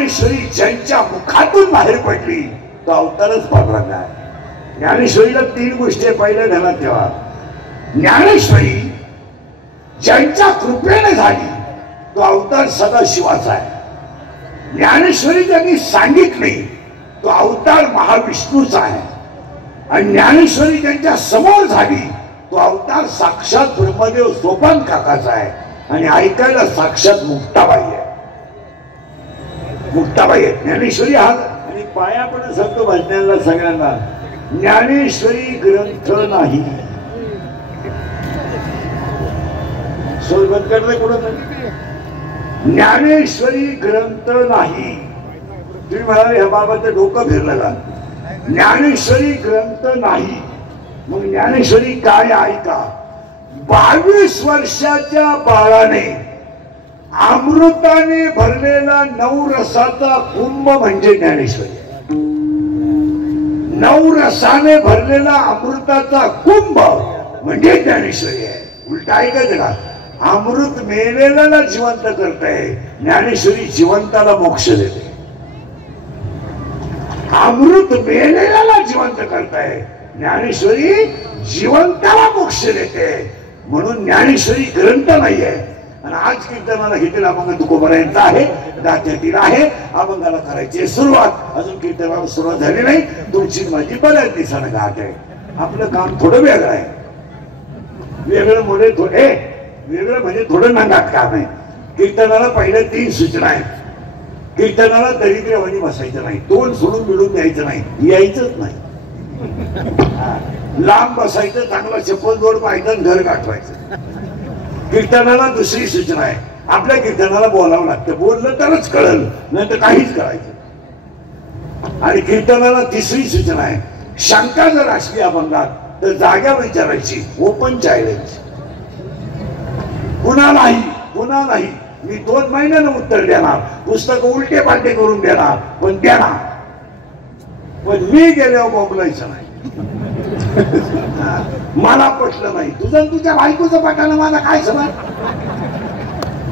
ज्ञानेश्वरी ज्यांच्या मुखातून बाहेर पडली तो अवतारच पांडुरंग आहे. ज्ञानेश्वरीला 3 गोष्टी पहिल्या ध्यानात ठेवा. ज्ञानेश्वरी ज्यांच्या कृपेने झाली तो अवतार सदाशिवाचा आहे. ज्ञानेश्वरी ज्यांनी सांगितली तो अवतार महाविष्णूचा आहे. आणि ज्ञानेश्वरी ज्यांच्या समोर झाली तो अवतार साक्षात ब्रह्मदेव सोपान काकाचा आहे. आणि ऐकायला साक्षात मुक्ताबाई आहे. मुक्ताबाई आहे ज्ञानेश्वरी हा. आणि पाया पण सांगतो भजनाला सगळ्यांना, ज्ञानेश्वरी ग्रंथ नाही. सोबत करते कुठं ज्ञानेश्वरी ग्रंथ नाही. तुम्ही म्हणाले ह्या बाबाचं डोकं फिरलं का? ज्ञानेश्वरी ग्रंथ नाही. मग ज्ञानेश्वरी काय ऐका. 22 वर्षाच्या बाळाने अमृताने भरलेला 9 रसाचा कुंभ म्हणजे ज्ञानेश्वरी. 9 रसाने भरलेला अमृताचा कुंभ म्हणजे ज्ञानेश्वरी आहे. उलट ऐकायचं का? अमृत मेलेला जिवंत करते, ज्ञानेश्वरी जिवंताला मोक्ष देते. अमृत मेलेला जिवंत करताय, ज्ञानेश्वरी जिवंताला मोक्ष देते. म्हणून ज्ञानेश्वरी ग्रंथ नाहीये. आणि आज कीर्तनाला घेतलेला अभंग तुकोबरायांचा आहे, गात्यातील आहे. अभंगाला करायची सुरुवात. अजून कीर्तनाला सुरुवात झाली नाही. तुमची माझी बऱ्याच दिवसानं गाठ आहे. आपलं काम थोडं वेगळं आहे. वेगळं म्हणजे थोडे वेगळं म्हणजे थोडं नांगात काम आहे. कीर्तनाला पहिल्या 3 सूचना आहेत. कीर्तनाला दरिद्रवाणी बसायचं नाही, तोंड सोडून मिळून द्यायचं नाही, यायचंच नाही. लांब बसायचं, चांगला चप्पल जोड पाहिजे, घर गाठवायचं. कीर्तनाला दुसरी सूचना आहे, आपल्या कीर्तनाला बोलावं लागतं. बोललं तरच कळलं, नाही तर काहीच करायचं. आणि कीर्तनाला तिसरी सूचना आहे, शंका जर असली अभंगात तर जाग्या विचारायची, ओपन चॅलेंज. कुणालाही मी 2 महिन्यानं उत्तर देणार, पुस्तक उलटे पालटे करून देणार, पण देणार. पण मी गेल्यावर बोलायचं नाही. मला पटलं नाही. तुझं तुझ्या बायकोचं पटानं माझा काय समान.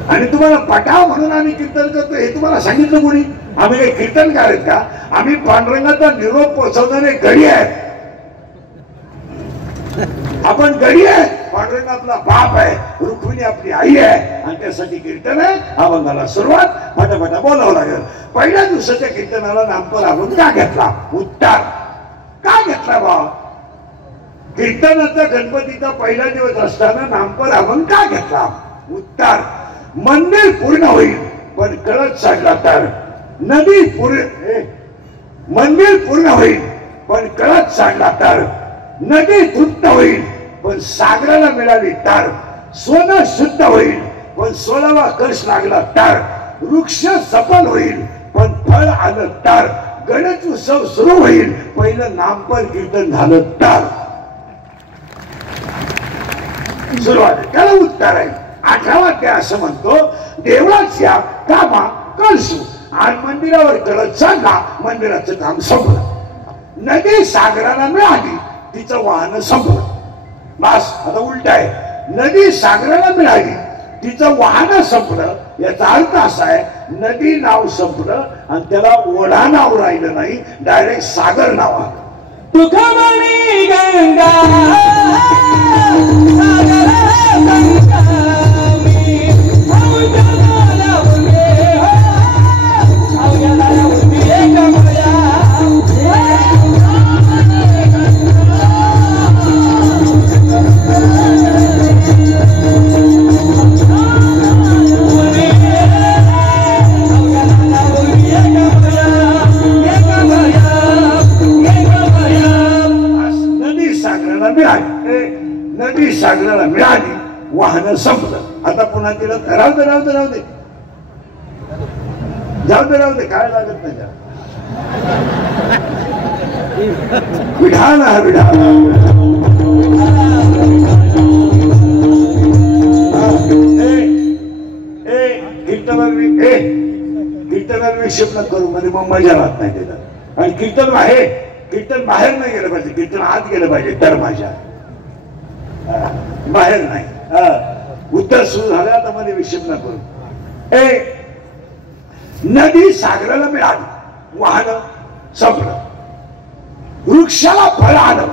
आणि तुम्हाला पटाव म्हणून आम्ही कीर्तन करतो हे तुम्हाला सांगितलं कोणी? आम्ही काही कीर्तनकार आहेत का? आम्ही पांडुरंगाचा निरोप पोहोचवणारे गडी आहेत. आपण गडी आहे. पांडुरंग आपला बाप आहे, रुक्मिणी आपली आई आहे. आणि त्यासाठी कीर्तन आहे. अभंगाला सुरुवात फटाफटा बोलावं लागेल. पहिल्या दिवसाच्या कीर्तनाला नामपर अभंग का घेतला? उत्तर का घेतला बा? कीर्तनाचा गणपतीचा पहिला दिवस असताना नामपर अभंग का घेतला? उत्तर, मंदिर पूर्ण होईल पण कळत साडला तर. नदी मंदिर पूर्ण होईल पण कळत साडला तर. नदी तृप्त होईल पण सागराला मिळाली तर. सोनं शुद्ध होईल पण 16वा कर्ष लागला तर. वृक्ष सफल होईल पण फळ आलं तर. गणेश उत्सव सुरू होईल पहिलं नामपर कीर्तन झालं तर. सुरुवात त्याला उत्तर आहे. 18वा ते असं म्हणतो, देवळाच्या कामा कळसू आणि मंदिरावर कळत चालला, मंदिराचं काम संपलं. नदी सागराला मिळाली, तिचं वाहन संपलं. बस आता उलट आहे. नदी सागराला मिळाली, तिचं वाहन संपलं. याचा अर्थ असा आहे, नदी नाव संपलं आणि त्याला ओढा नाव राहिलं नाही, डायरेक्ट सागर नाव आलं. तुखमणी गंगा नदी सागराला मिळाली, वाहन संपलं. आता पुन्हा तिला राहू दे जाऊ दे काय लागत नाही. विधान कीर्तनावर विक्षेप न करू म्हणजे मग मजा राहत नाही त्याला. आणि कीर्तन आहे, कीर्तन बाहेर नाही गेलं पाहिजे, कीर्तन आत गेलं पाहिजे तर माझ्या बाहेर नाही. उत्तर सुरू झालं आता मध्ये विक्षेप न करू. नदी सागराला मिळाली, वाहन संपलं, वृक्षाला फळ आलं.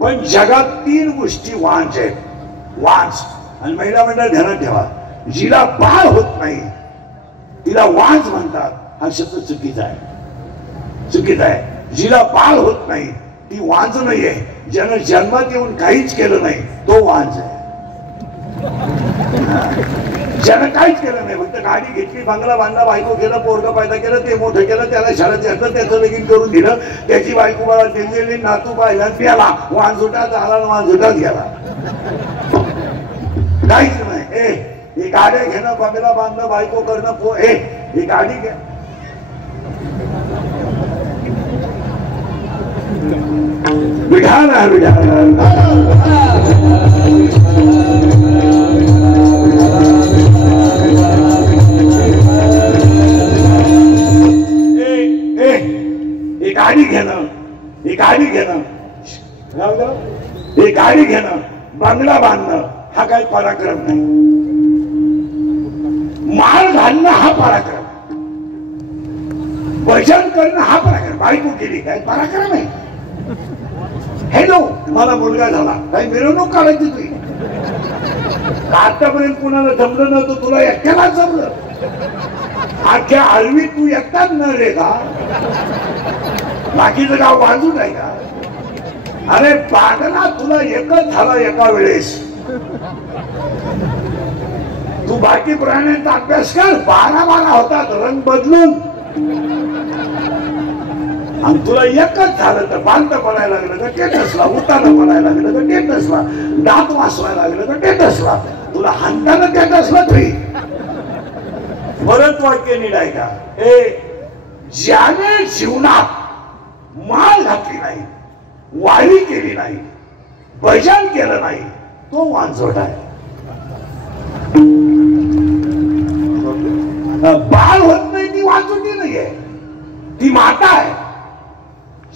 पण जगात 3 गोष्टी वांज आहेत, वांज. आणि महिला मंडळ ध्यानात ठेवा, जिला बाळ होत नाही तिला वांज म्हणतात. हा शब्द चुकीचा आहे, चुकीचा आहे. जिला बाळ होत नाही ती वांज नाहीये. ज्यानं जन्मात येऊन काहीच केलं नाही तो वांज आहे. ज्यानं काहीच केलं नाही, फक्त गाडी घेतली, बंगला बांधला, बायको केलं, पोरग पैदा केलं, ते मोठं केलं, त्याला शाळेत घातलं, त्याचं लगीन करून दिलं, त्याची बायको बाळा दिलेली, नातू पाहिला, प्याला, वांजुटात आला, वांजुटात गेला, काहीच नाही. हे गाड्या घेणं, बंगला बांधणं, बायको करणं, हे गाडी घ्या. विढाला विढाला गाडी घेणं, ही गाडी घेणं, ही गाडी घेणं, बंगला बांधणं हा काही पराक्रम नाही. माळ घालणं हा पराक्रम, भजन करणं हा पराक्रम. बायको केली काय पराक्रम आहे. हॅलो, मला मुलगा झाला, काही मिरवणूक काढायची तुझी. आतापर्यंत कुणाला जमलं नव्हतं, तुला एकट्याला जमलं. अख्ख्या आळवीत तू एकटाच न रे का? बाकीचं गाव बाजू नाही का? अरे पागला, तुला एकच झाला एका वेळेस. तू बाकी प्राण्यांचा अभ्यास कर. 12 होतात रंग बदलून, आणि तुला एकच झालं तर बांध पडायला लागलं तर टेटसला, उताना पडायला लागलं तर टेटसला, दात वाचवायला लागलं तर टेटसला, तुला हातानं टेटसला तरी. परत वाक्य नीट आहे का? ज्याने जीवनात माळ घातली नाही, वारी केली नाही, भजन केलं नाही तो वांझोट आहे. बाळ होत नाही ती वांझोटी नाहीये, ती माता आहे.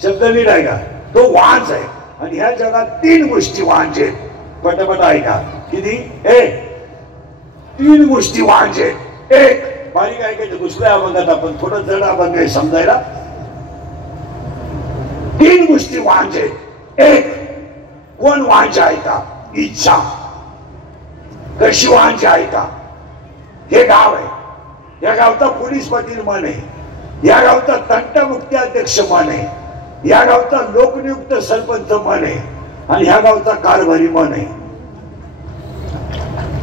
शब्द नीट आहे का? तो वांझ आहे. आणि ह्या जगात 3 गोष्टी वांझ आहेत. पटापट ऐका. किती? 3 गोष्टी वांझ आहेत. एक, बारीक ऐकायचं, दुसऱ्या अभंगात आपण थोडं जड अभंग आहे समजायला. 3 गोष्टी वांझ आहेत. एक, कोण वांझ आहे का? इच्छा. कशी वांझ आहे का? हे गाव आहे, या गावचा पोलीस पाटील मन आहे, या गावचा तंटमुक्ती अध्यक्ष मन आहे, या गावचा लोकनियुक्त सरपंच मन आहे, आणि ह्या गावचा कारभारी मन आहे.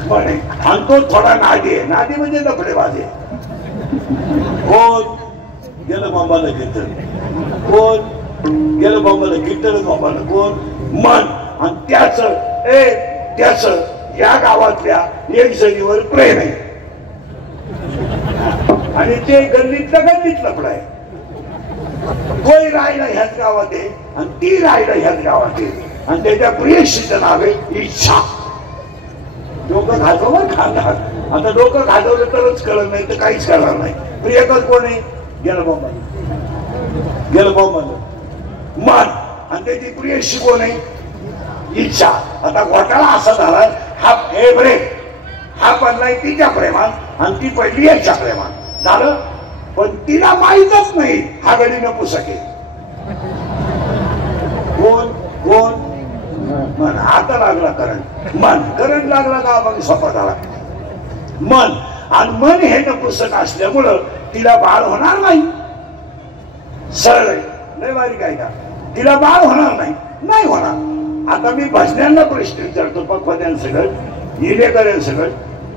आणि तो थोडा नादी आहे. नादी म्हणजे लफडेबाज आहे. कोण गेलं बॉम्बाला कीर्तन, कोण गेलं बॉम्बाला कीर्तन, बॉम्बाला कोण मन. आणि त्याच या गावातल्या 1 जणीवर प्रेम आहे, आणि ते गल्लीत लफड आहे. तोही राहिला ह्याच गावात आहे आणि ती राहिला ह्याच गावात आहे, आणि त्याच्या प्रियशीचं नाव आहे इच्छा. डोकं घातवलं खाणार. आता डोकं घातवलं तरच कळत नाही तर काहीच करणार नाही. प्रियकर कोण आहे? गेलं बॉम्बाला मन. आणि त्याची प्रियशी कोण आहे? इच्छा. आता घोटाळा असा झाला, हा ब्रेक, हा पडलाय तिच्या प्रेमात आणि ती पडली याच्या प्रेमात. झालं. पण तिला माहीतच नाही हा गडी नपुसक आहे. कोण कोण? मन. आता लागला करंट. मन. करंट लागला का मग सोपा झाला. मन. आणि मन हे नपुसक असल्यामुळं तिला बाळ होणार नाही. सरळ आहे, लय बारीक आहे का? तिला बाळ होणार नाही, नाही होणार. आता मी भजन्यांना प्रश्न विचारतो, पक्वाद्यां सगळं, इलेकऱ्यां सगळं,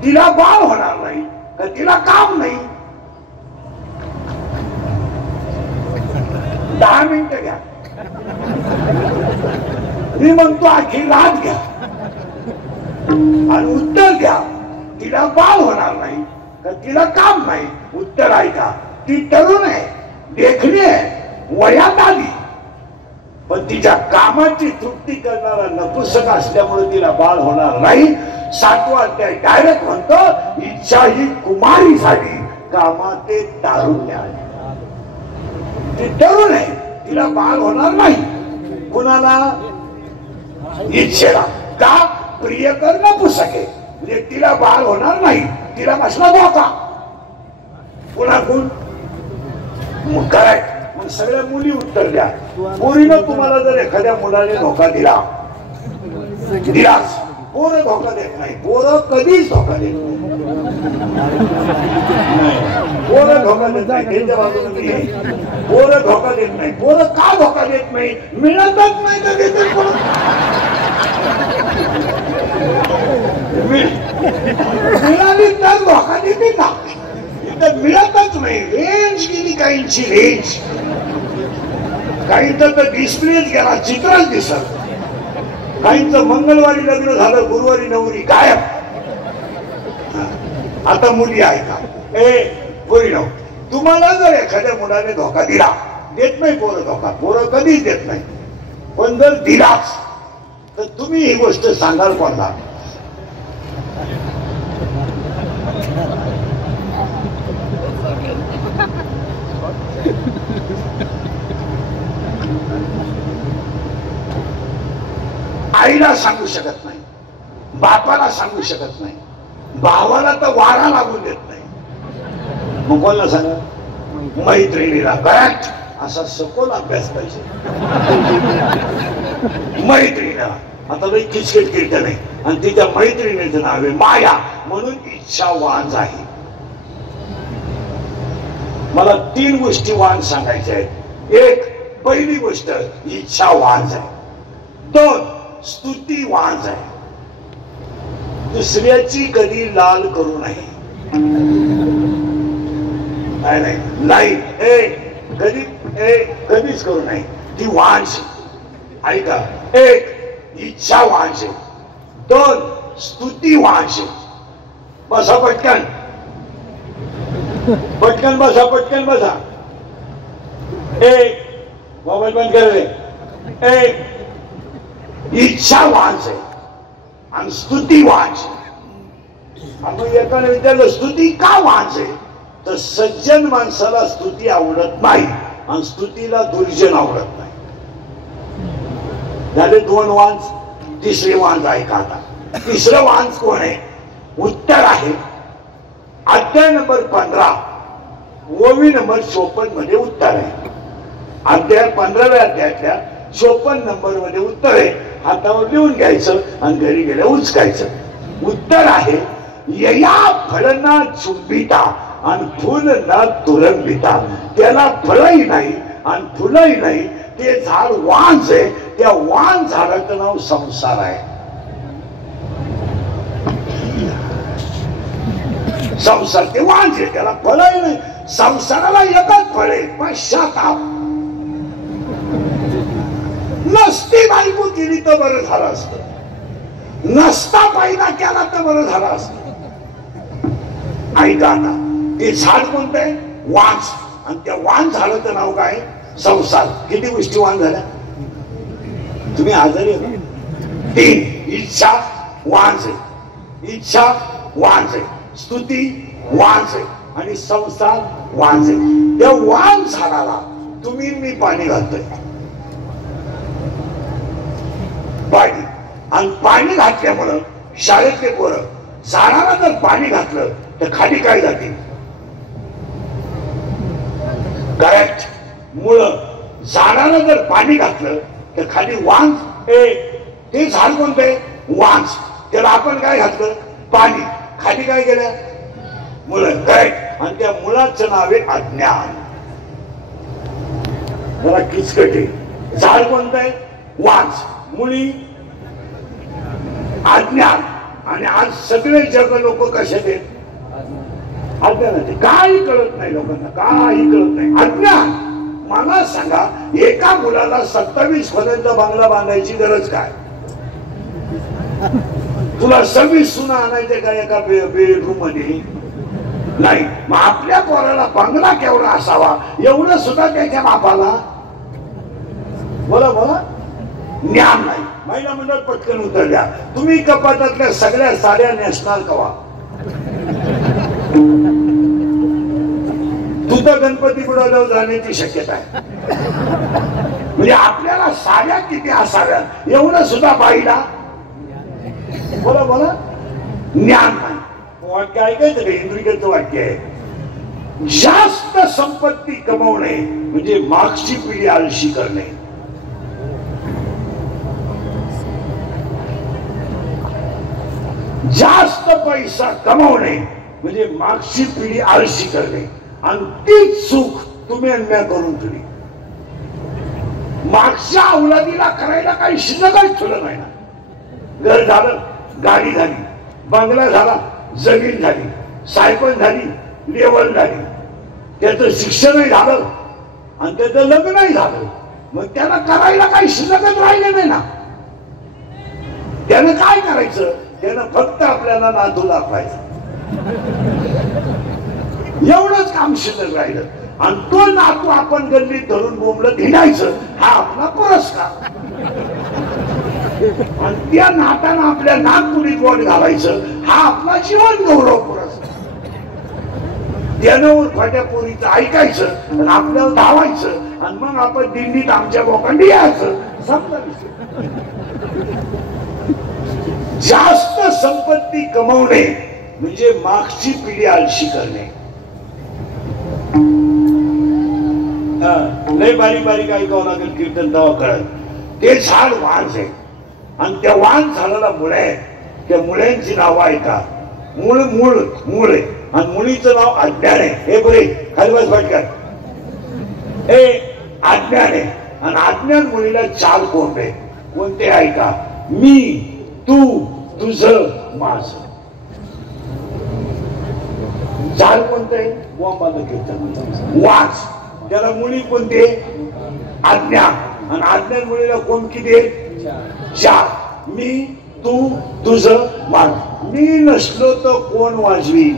तिला बाळ होणार नाही का तिला काम नाही? 10 मिनिटं घ्या. मी म्हणतो आखी रात घ्या आणि उत्तर घ्या. तिला बाळ होणार नाही का तिला काम नाही? उत्तर ऐका. ती तरुण आहे, देखणी आहे, वयात आली, पण तिच्या कामाची तृप्ती करणारा नपुसक असल्यामुळे तिला बाळ होणार नाही. 7वा अध्याय डायरेक्ट म्हणतो, इच्छा ही कुमारी झाली, कामात ते तारुण्य आले. ती तरुण आहे, तिला बाळ होणार नाही. कुणाला? इच्छेला. का? प्रियकर नपुसक आहे, म्हणजे तिला बाळ होणार नाही. तिला कसला धोका? पुन्हा कोण मग करेक्ट मग सगळ्या मुली उत्तर द्या पोरीनं तुम्हाला जर एखाद्या मुलाने धोका दिलाच पोरं धोका देत नाही पोरं कधीच धोका देत नाही पोरं धोका देत नाही त्यांच्या बाजूने पोरं धोका देत नाही पोरं का धोका देत नाही मिळतच नाही तर देते मिळाली तर धोका देते ना इथं मिळतच नाही रेंज गेली काहींची रेंज काहींचा तर डिस्प्लेच गेला चित्रच दिसत काहींचं मंगळवारी लग्न झालं गुरुवारी नवरी गायब आता मुली आहे का ए पोरी नव तुम्हाला जर एखाद्या मुलाने धोका दिला देत नाही पोरं धोका पोरं कधीच देत नाही पण जर दिलाच तर तुम्ही ही गोष्ट सांगाल कोणला आईला सांगू शकत नाही बापाला सांगू शकत नाही भावाला तर वारा लागून देत नाही मग कोणाला सांगा मैत्रिणीला करेक्ट असा सखोल अभ्यास पाहिजे मैत्रिणीला आता काही किचकिट किट नाही आणि तिच्या मैत्रिणीचं नाव आहे माया म्हणून इच्छावान आहे मला 3 गोष्टी वान सांगायच्या आहेत एक पहिली गोष्ट इच्छावान आहे 2 स्तुतीवान आहे दुसऱ्याची कधी लाल करू नये नाही कधीच करू नये ती वांश ऐका 1 इच्छा वांश 2 स्तुती वांश बसा पटकन पटकन बसा पटकन बसा मोबाईल बंद कर रे इच्छा वांश आणि स्तुती वांश आपण एकाने विचारलं स्तुती का वांश आहे तर सज्जन माणसाला स्तुती आवडत नाही आणि स्तुतीला दुर्जन आवडत नाही झाले 2 वांस तिसरे वांस ऐका आता तिसरं वांस कोण आहे उत्तर आहे अध्याय नंबर 15 ओवी नंबर 54 मध्ये उत्तर आहे अध्याय 15व्या अध्यायातल्या 54 नंबर मध्ये उत्तर आहे हातावर लिहून घ्यायचं आणि घरी गेल्या उचकायचं उत्तर आहे यया फळना चुंबिता आणि फुल न तुरंबिता त्याला फळही नाही आणि फुलही नाही ते झाड वांज आहे त्या वांज झाडाचं नाव संसार आहे संसार ते वांज आहे त्याला फळही नाही संसाराला एकच फळ आहे पश्चाताप नसती बायको केली तर बरं झालं असतं नसता पायदा केला तर बरं झालं असतं ऐका आता ते झाड कोणतं आहे वांस आणि त्या वांस झाडाचं नाव काय संसार किती गोष्टी वांस झाल्या तुम्ही आजारी आहे 3 इच्छा वांस आहे इच्छा वांस आहे स्तुती वांस आहे आणि संसार वांस आहे त्या वांस झाडाला तुम्ही मी पाणी घालतोय पाणी आणि पाणी घातल्यामुळं शाळेतले पोरं झाडाला जर पाणी घातलं तर खाली काय जातील करेक्ट मुळं झाडाला जर पाणी घातलं तर खाली वांस ते झाड कोणतं आहे वांस त्याला आपण काय घातलं पाणी खाली काय केलं मुळं करेक्ट आणि त्या मुळाचं नाव आहे अज्ञान जरा किचकट आहे झाड कोणतं आहे वांस मुळी अज्ञान आणि आज सगळे जग लोक कसे आहेत अज्ञानाचे काही कळत नाही लोकांना काही कळत नाही अज्ञान मला सांगा एका मुलाला 27 खोल्यांचा बंगला बांधायची गरज काय तुला 26 सुना आणायचे का एका बेडरूम मध्ये नाही मग आपल्या पोराला बंगला केवढा असावा एवढं सुद्धा त्याच्या बापाला बोला बोला ज्ञान नाही महिला मंडळ पटकन उत्तर द्या तुम्ही कपाटातल्या सगळ्या साड्या नेसणार कवा तू तर गणपती बुडवल्यावर जाण्याची शक्यता आहे म्हणजे आपल्याला साड्या किती असाव्यात एवढं सुद्धा बाईला बोला बोला ज्ञान नाही वाक्य ऐकायचं का इंद्रिकेचं वाक्य आहे जास्त संपत्ती कमवणे म्हणजे मागची पिढी आळशी करणे. जास्त पैसा कमवणे म्हणजे मागची पिढी आळशी करणे. आणि तीच चूक तुम्ही अन्याय करून ठेवली. मागच्या अवलादीला करायला काही शिल्लकच ठेवलं नाही ना. घर झालं, गाडी झाली, बंगला झाला, जमीन झाली, सायकल झाली, लेवल झाली, त्याचं शिक्षणही झालं आणि त्याचं लग्नही झालं. मग त्याला करायला काही शिल्लकच राहिलं नाही ना. त्यानं काय करायचं? त्यानं फक्त आपल्याला नातू दाखवायचा, एवढंच काम शिल्लक राहिलं. आणि तो नातू आपण गल्लीत धरून बोंबलं हिंडायचं, हा आपला पुरस्कार. आणि त्या नातानं आपल्या नागपुरीत बोट घालायचं, हा आपला जीवन गौरव पुरस्कार. त्यानं फाट्या पोरीचं ऐकायचं आणि आपल्याला धावायचं आणि मग आपण दिंडीत आमच्या बोकांडी यायचं. समजा जास्त संपत्ती कमवणे म्हणजे मागची पिढी आळशी करणे. लय बारीक बारीक ऐकावं लागेल कीर्तन तेव्हा कळत. ते झाड वांझ आहे आणि त्या वांझ झाडाला मुळे आहेत. त्या मुळ्यांची नावं ऐका. मूळ मूळ मूळ आहे आणि मुलीचं नाव अज्ञान आहे. हे बरे खाली बस पटकन. हे अज्ञान आहे आणि अज्ञान मुलीला 4 कोंब आहे. कोणते ऐका? मी, तू, तुझं, माझं. 4 कोणतं आहे? वाच. त्याला मुली कोणते? अज्ञान. आणि अज्ञान मुलीला कोण किती आहे? 4. मी, तू, तुझं, माझं. मी नसलो तर कोण वाजवी?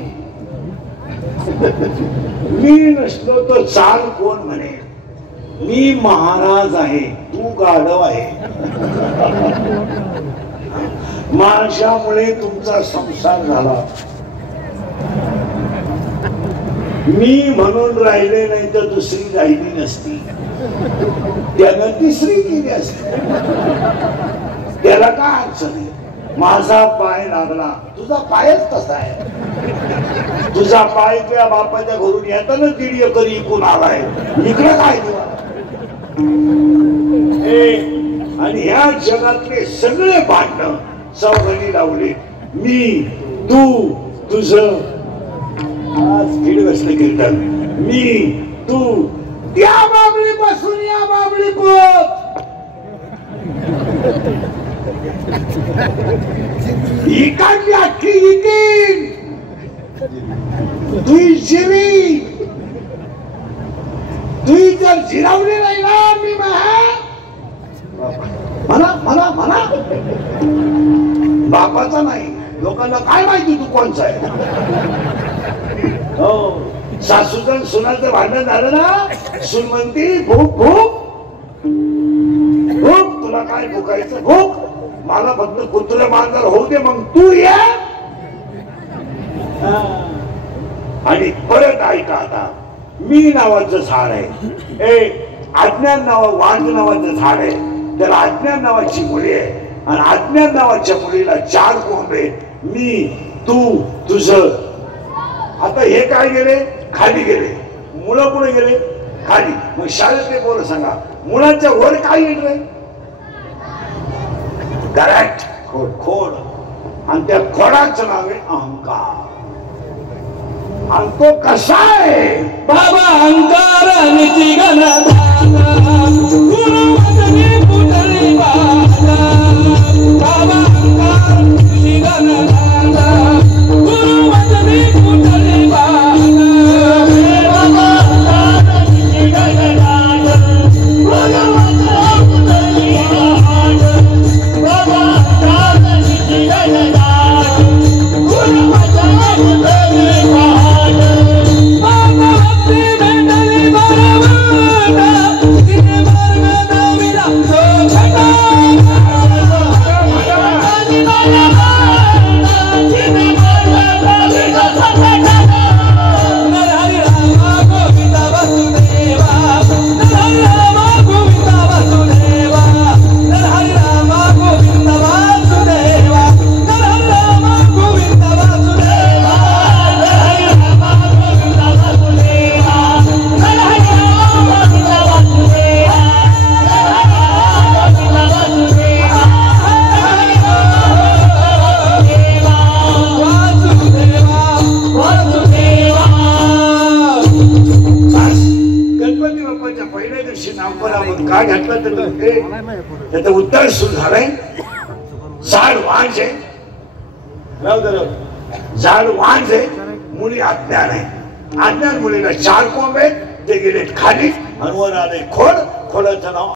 मी नसलो तर चाल कोण म्हणे? मी महाराज आहे, तू गाढव आहे. माझ्यामुळे तुमचा संसार झाला. मी म्हणून राहिले नाही तर दुसरी राहिली नसती. त्यानं तिसरी केली असती. त्याला काय अडचण आहे? माझा पाय लागला. तुझा पायच तसा आहे. तुझा पाय तुझ्या बापाच्या घरून येताना 1.5 एकर इकून आलाय. इकडे काय दिवा? आणि ह्या जगातले सगळे भांडण चौघडी लावले. मी, तू, तुझं. आज कीड बसले कीर्तन. मी, तू, त्या बाबळी पासून या बाबळी पोत. इकडली अख्खी इकीन. तुझी जीवी तुझी जर जिरावली नाही ना मी म्हणा म्हणा म्हणा. बापाचा नाही. लोकांना काय माहिती तू कोणचा आहे? हो. सासूचं सुनाचं भांडण झालं ना, सून म्हणती भूक भूक भूक. तुला काय भुकायचं? भूक. मला फक्त कुत्रे मांजर होऊ दे, मग तू ये. आणि परत ऐका आता. मी नावाचं झाड आहे. अज्ञान वांझ नावाचं झाड आहे. त्याला अज्ञान नावाची मुली आहे आणि अज्ञान नावाच्या मुलीला 4 कोंब आहेत. मी, तू, तुझं. आता हे काय गेले? खाली गेले. मुलं पुढे गेले खाली. मग शाळेतले बोल सांगा, मुलांच्या वर काय येत? करेक्ट, खोड. आणि त्या खोडाचं नाव आहे अहंकार. आणि तो कसा आहे? बाबा अहंकार निची गणदाना गुरुवचनी पुटली बाला. बाबा अहंकार निची गणदाना गुरुवचनी पुटली बाला. बाबा अहंकार निची गणदाना गुरुवचनी पुटली बाला. बाबा अहंकार निची गणदाना गुरुवचनी पुटली बाला. बाबा भक्ती भेटली बरोबर तिने मार्ग दाविला. त्याचं उत्तर सुरू झालंय झाड वांज आहे झाड वांज आहे मुली अज्ञान आहे अज्ञान मुलीला 4 कोंब आहेत ते गेलेत खाली आणि वर आले खोड खोडाचं नाव